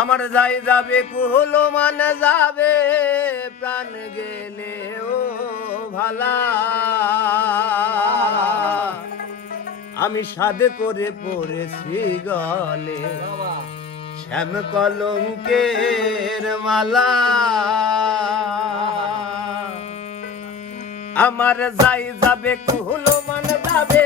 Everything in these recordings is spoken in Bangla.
আমার যাই যাবে কুহল মানে যাবে, প্রাণ গেলে ও ভালা। আমি সাদে করে পড়েছি গলে, শ্যাম কলঙ্কের মালা। আমার যাই যাবে কুহল মানে যাবে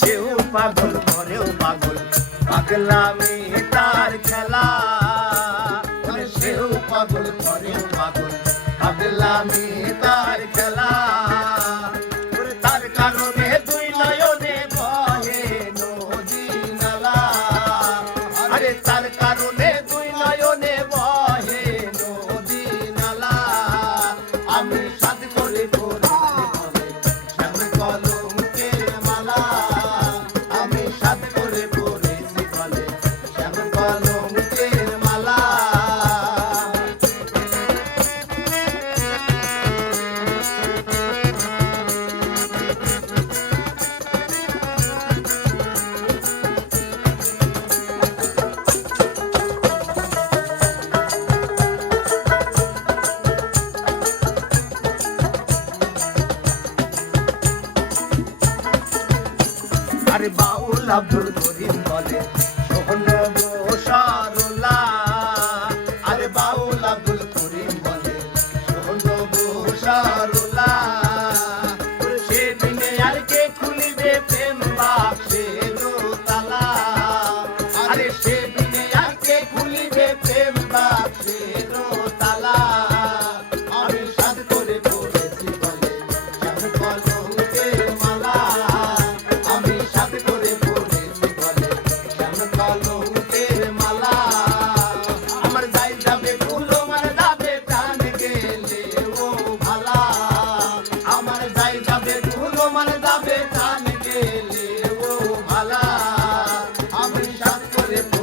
সেও পাগল ঘরেও পাগল। পাগলামি তার খেলা। সেও পাগল ঘরেও পাগল। পাগলামি তার খেলা। তার দুই বহে তার দুই নদী নালা আমি সাথ করে আরে বাউল আব্দুল করিম বলে সোহন Yeah.